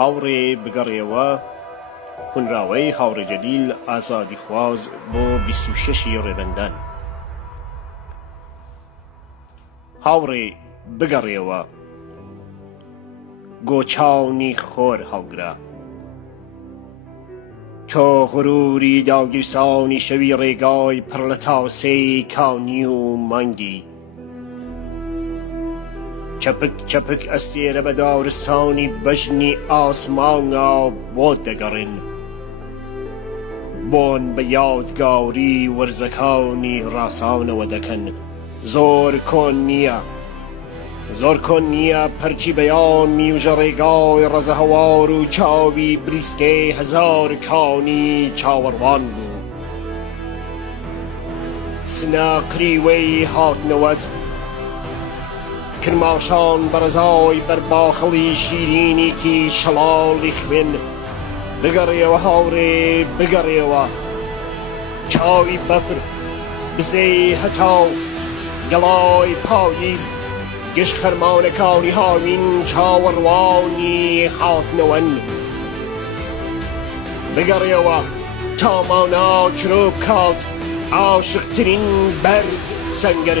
هاوڕێ بگەڕێەوە هونراوەی هاوڕێ جەلیل ئازادیخواز بۆ 26 ڕێبەندان. هاوڕێ بگەڕێەوە گۆچاونی خۆر هەڵگرە، تۆ غروری داگیرسانی شەوی ڕێگای پڕ لە تاوسەی کاونی و مانگی، چەپک چەپک ئەستێرە بە داورستانی بەژنی ئاسمانە بۆت دەگەڕێن، بۆن بە یادگاری وەرزەکانی ڕاساونەوە دەکەن. زۆر کۆن نییە پەرچی بەیان میوژە ڕێگای ڕەزە هەوار و چاوی بریسکەی هەزار کانی چاوەڕوان بوو. سناقریوەی هاتنەوەت کرماشان بەرەزای بەرباخەڵی شیرینێکی شەڵاڵی خوێن. بگەڕێەوە هاوڕێ بگەڕێەوە، چاوی بەفر بزەی هەتاو گەڵای پاییز، گشت خەرمانەکانی هاوین چاوەڕوانی هاتنەوەن. بگەڕێەوە تا مانا چرۆ بکات عاشقترین بەرد سەنگەر.